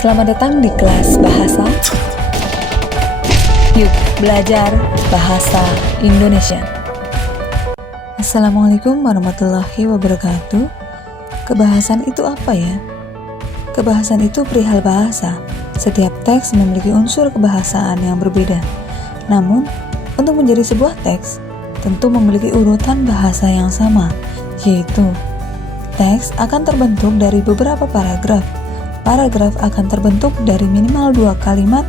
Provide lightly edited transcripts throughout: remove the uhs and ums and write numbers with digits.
Selamat datang di kelas bahasa. Yuk belajar bahasa Indonesia. Assalamualaikum warahmatullahi wabarakatuh. Kebahasan itu apa ya? Kebahasan itu perihal bahasa. Setiap teks memiliki unsur kebahasaan yang berbeda. Namun, untuk menjadi sebuah teks, tentu memiliki urutan bahasa yang sama, yaitu teks akan terbentuk dari beberapa paragraf. Paragraf akan terbentuk dari minimal 2 kalimat,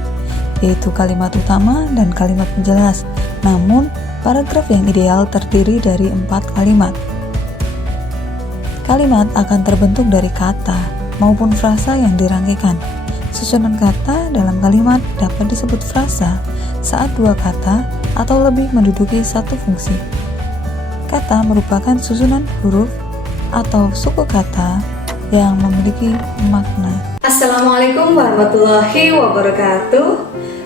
yaitu kalimat utama dan kalimat penjelas. Namun, paragraf yang ideal terdiri dari 4 kalimat. Kalimat akan terbentuk dari kata maupun frasa yang dirangkaikan. Susunan kata dalam kalimat dapat disebut frasa saat 2 kata atau lebih menduduki satu fungsi. Kata merupakan susunan huruf atau suku kata yang memiliki makna. Assalamualaikum warahmatullahi wabarakatuh.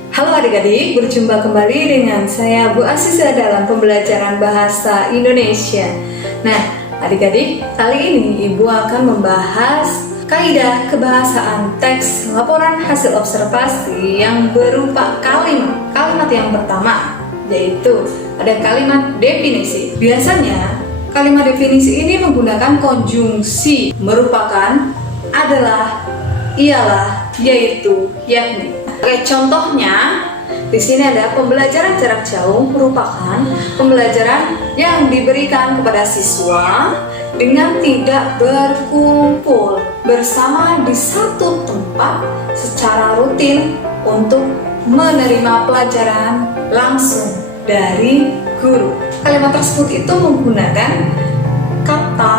Halo adik-adik, berjumpa kembali dengan saya Bu Asisa dalam pembelajaran bahasa Indonesia. Nah, adik-adik, kali ini Ibu akan membahas kaidah kebahasaan teks laporan hasil observasi yang berupa kalimat. Kalimat yang pertama yaitu ada kalimat definisi. Biasanya kalimat definisi ini menggunakan konjungsi, merupakan, adalah, ialah, yaitu, yakni. Oke, contohnya di sini ada pembelajaran jarak jauh merupakan pembelajaran yang diberikan kepada siswa dengan tidak berkumpul bersama di satu tempat secara rutin untuk menerima pelajaran langsung dari guru. Kalimat tersebut itu menggunakan kata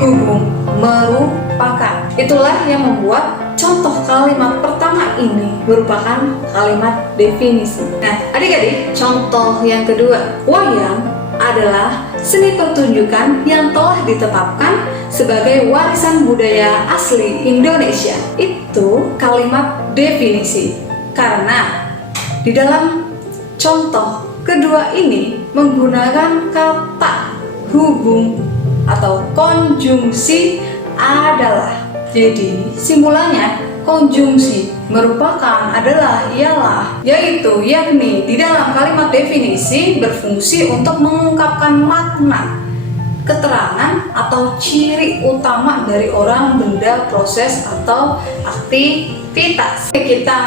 hubung merupakan. Itulah yang membuat contoh kalimat pertama ini merupakan kalimat definisi. Nah, adik-adik, contoh yang kedua, wayang adalah seni pertunjukan yang telah ditetapkan sebagai warisan budaya asli Indonesia. Itu kalimat definisi. Karena di dalam contoh kedua ini menggunakan kata hubung atau konjungsi adalah. Jadi simpulannya konjungsi merupakan, adalah, ialah, yaitu, yakni di dalam kalimat definisi berfungsi untuk mengungkapkan makna, keterangan atau ciri utama dari orang, benda, proses atau aktivitas. Kita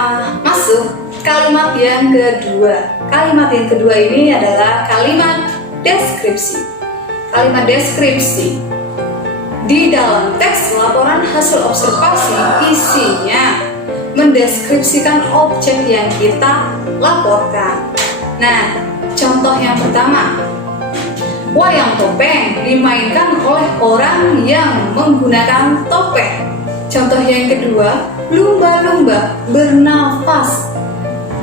masuk kalimat yang kedua. Kalimat yang kedua ini adalah kalimat deskripsi. Kalimat deskripsi di dalam teks laporan hasil observasi isinya mendeskripsikan objek yang kita laporkan. Nah, contoh yang pertama, wayang topeng dimainkan oleh orang yang menggunakan topeng. Contoh yang kedua, lumba-lumba bernafas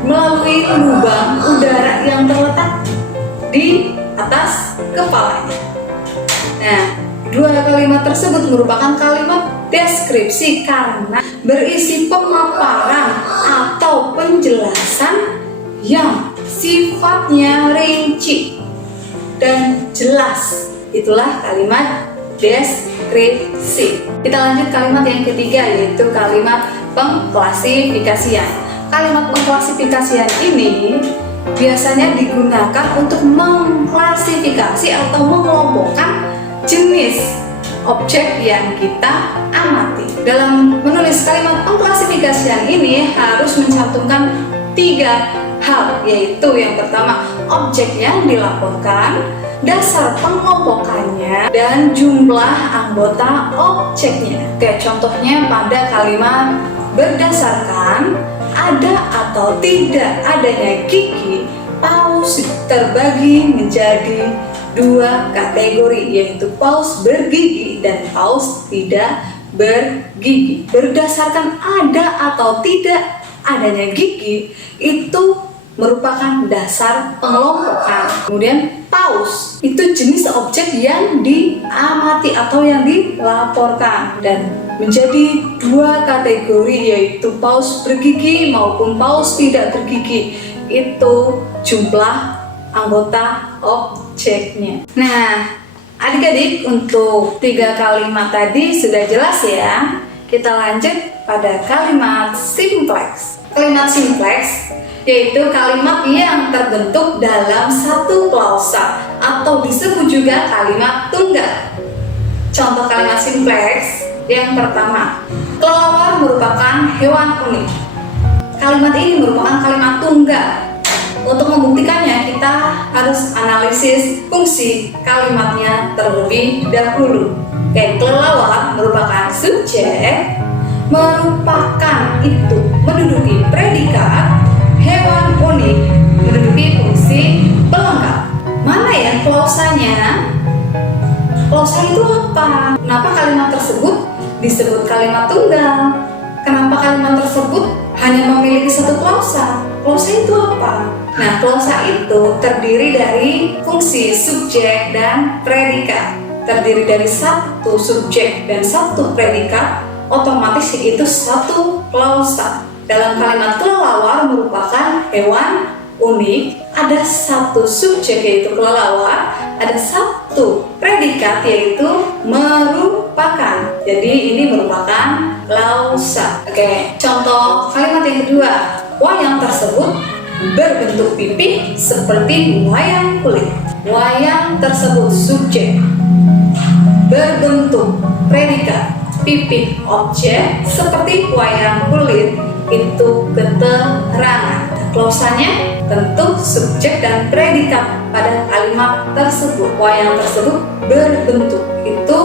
melalui lubang udara yang terletak di atas kepalanya. Nah, dua kalimat tersebut merupakan kalimat deskripsi karena berisi pemaparan atau penjelasan yang sifatnya rinci dan jelas. Itulah kalimat deskripsi. Kita lanjut kalimat yang ketiga, yaitu kalimat pengklasifikasian. Kalimat pengklasifikasian ini biasanya digunakan untuk mengklasifikasi atau mengelompokkan jenis objek yang kita amati. Dalam menulis kalimat pengklasifikasian ini harus mencantumkan 3 hal, yaitu yang pertama, objek yang dilaporkan, dasar pengelompokannya, dan jumlah anggota objeknya. Oke, contohnya pada kalimat berdasarkan ada atau tidak adanya gigi, paus terbagi menjadi 2 kategori, yaitu paus bergigi dan paus tidak bergigi. Berdasarkan ada atau tidak adanya gigi itu merupakan dasar pengelompokan. Kemudian paus itu jenis objek yang diamati atau yang dilaporkan dan menjadi 2 kategori, yaitu paus bergigi maupun paus tidak bergigi. Itu jumlah anggota objeknya. Nah, adik-adik, untuk 3 kalimat tadi sudah jelas ya. kita lanjut pada kalimat simplex. Kalimat simplex yaitu kalimat yang terbentuk dalam satu klausa atau disebut juga kalimat tunggal. Contoh kalimat simplex yang pertama, kelelawar merupakan hewan unik. Kalimat ini merupakan kalimat tunggal. Untuk membuktikannya, kita harus analisis fungsi kalimatnya terlebih dahulu. Kelelawar merupakan subjek, merupakan itu menduduki predikat, hewan unik menduduki fungsi pelengkap. Mana ya klausanya? Klausa itu apa? Kenapa kalimat tersebut disebut kalimat tunggal? Kenapa kalimat tersebut hanya memiliki satu klausa? Klausa itu apa? Nah, klausa itu terdiri dari fungsi subjek dan predikat. Terdiri dari satu subjek dan satu predikat, otomatis itu satu klausa. Dalam kalimat kelelawar merupakan hewan unik, ada satu subjek yaitu kelelawar, ada satu predikat yaitu merupakan. Jadi ini merupakan klausa. Oke, contoh kalimat yang kedua, wayang tersebut berbentuk pipih seperti wayang kulit. Wayang tersebut subjek, berbentuk predikat, pipih objek, seperti wayang kulit itu keterangan. Klausanya tentu subjek dan predikat pada kalimat tersebut. Wayang tersebut berbentuk, itu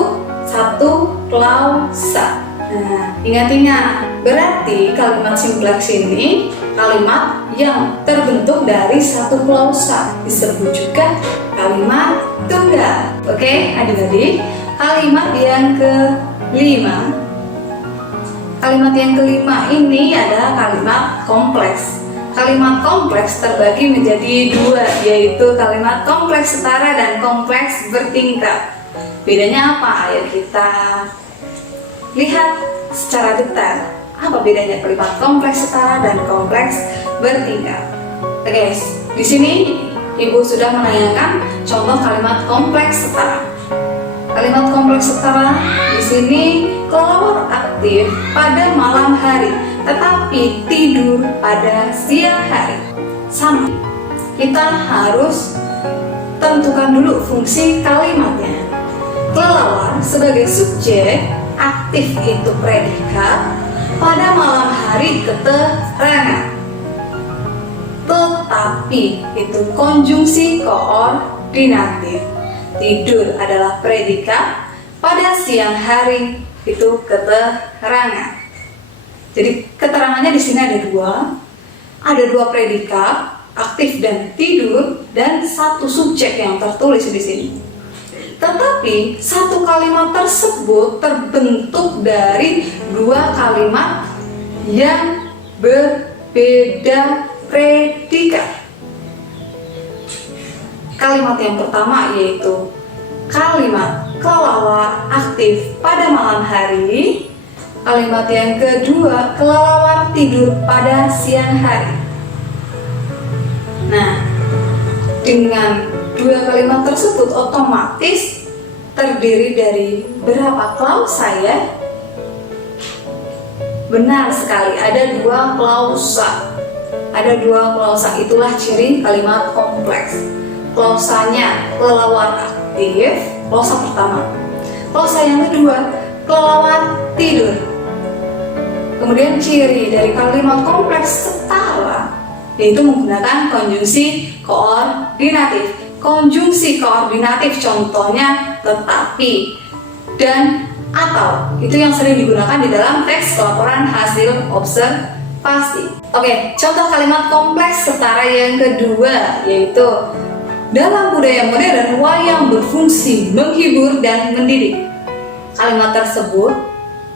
satu klausa. Nah, ingat-ingat, berarti kalimat simplex ini kalimat yang terbentuk dari satu klausa, disebut juga kalimat tunggal. Oke, adik-adik, kalimat yang kelima. Kalimat yang kelima ini adalah kalimat kompleks. Kalimat kompleks terbagi menjadi dua, yaitu kalimat kompleks setara dan kompleks bertingkat. Bedanya apa? Ayo kita lihat secara detail. Apa bedanya kalimat kompleks setara dan kompleks bertingkat? Oke, di sini Ibu sudah menanyakan contoh kalimat kompleks setara. Kalimat kompleks setara di sini kelelawar aktif pada malam hari, tetapi tidur pada siang hari. Sama, kita harus tentukan dulu fungsi kalimatnya. Kelelawar sebagai subjek, aktif itu predikat, pada malam hari keterangan. Tetapi itu konjungsi koordinatif. Tidur adalah predikat, pada siang hari itu keterangan. Jadi keterangannya di sini ada dua. Ada dua predikat, aktif dan tidur, dan satu subjek yang tertulis di sini. Tetapi satu kalimat tersebut terbentuk dari dua kalimat yang berbeda predikat. Kalimat yang pertama yaitu kalimat kelelawar aktif pada malam hari. Kalimat yang kedua, kelelawar tidur pada siang hari. Nah, dengan dua kalimat tersebut otomatis terdiri dari berapa klausa ya? Benar sekali, ada dua klausa. Ada dua klausa, itulah ciri kalimat kompleks. Klausanya kelelawar aktif, klausa pertama. Klausa yang kedua, kelelawar tidur. Kemudian ciri dari kalimat kompleks setara yaitu menggunakan konjungsi koordinatif. Konjungsi koordinatif contohnya tetapi dan atau, itu yang sering digunakan di dalam teks pelaporan hasil observasi. Oke, contoh kalimat kompleks setara yang kedua yaitu dalam budaya modern wayang berfungsi menghibur dan mendidik. Kalimat tersebut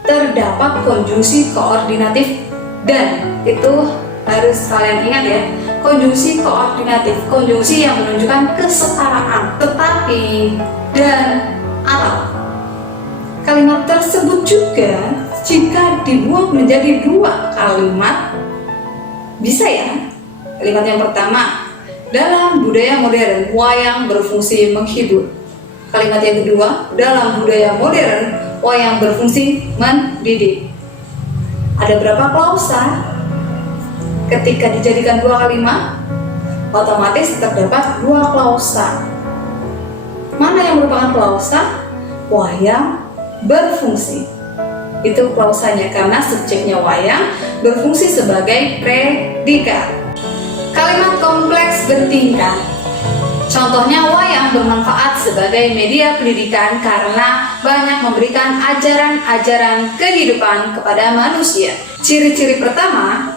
terdapat konjungsi koordinatif dan itu harus kalian ingat ya, konjungsi koordinatif, konjungsi yang menunjukkan kesetaraan, tetapi dan atau. Kalimat tersebut juga jika dibuat menjadi dua kalimat bisa ya. Kalimat yang pertama, dalam budaya modern wayang berfungsi menghibur. Kalimat yang kedua, dalam budaya modern wayang berfungsi mendidik. Ada berapa klausa? Ketika dijadikan dua kalimat, otomatis terdapat dua klausa. Mana yang merupakan klausa? Wayang berfungsi. Itu klausanya karena subjeknya wayang berfungsi sebagai predikat. Kalimat kompleks bertingkat. Contohnya wayang bermanfaat sebagai media pendidikan karena banyak memberikan ajaran-ajaran kehidupan kepada manusia. Ciri-ciri pertama,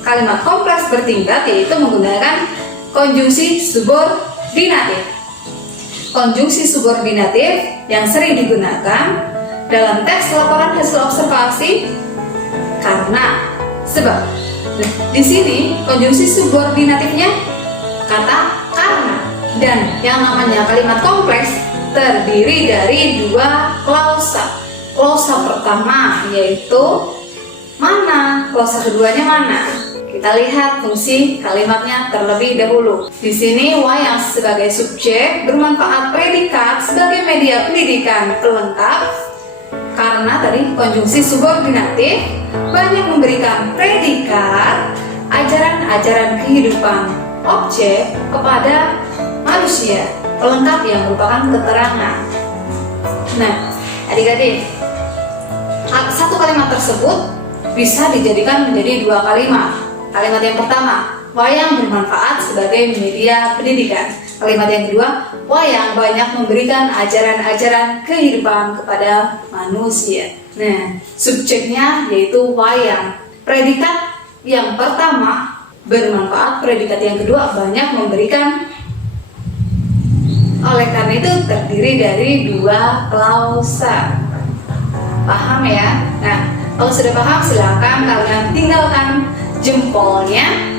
kalimat kompleks bertingkat yaitu menggunakan konjungsi subordinatif. Konjungsi subordinatif yang sering digunakan dalam teks laporan hasil observasi karena sebab. Di sini konjungsi subordinatifnya kata karena. Dan yang namanya kalimat kompleks terdiri dari dua klausa. Klausa pertama yaitu mana, klausa keduanya mana. Kita lihat fungsi kalimatnya terlebih dahulu. Di sini wayang sebagai subjek bermanfaat predikat sebagai media pendidikan pelengkap karena tadi konjungsi subordinatif banyak memberikan predikat ajaran-ajaran kehidupan objek kepada manusia pelengkap yang merupakan keterangan. Nah, adik-adik, satu kalimat tersebut bisa dijadikan menjadi dua kalimat. Kalimat yang pertama, wayang bermanfaat sebagai media pendidikan. Kalimat yang kedua, wayang banyak memberikan ajaran-ajaran kehidupan kepada manusia. Nah, subjeknya yaitu wayang. Predikat yang pertama bermanfaat, predikat yang kedua banyak memberikan. Oleh karena itu terdiri dari dua klausa. Paham ya? Nah, kalau sudah paham silakan kalian tinggalkan jempolnya.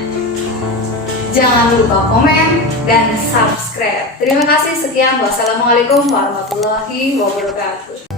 Jangan lupa komen dan subscribe. Terima kasih, sekian. Wassalamualaikum warahmatullahi wabarakatuh.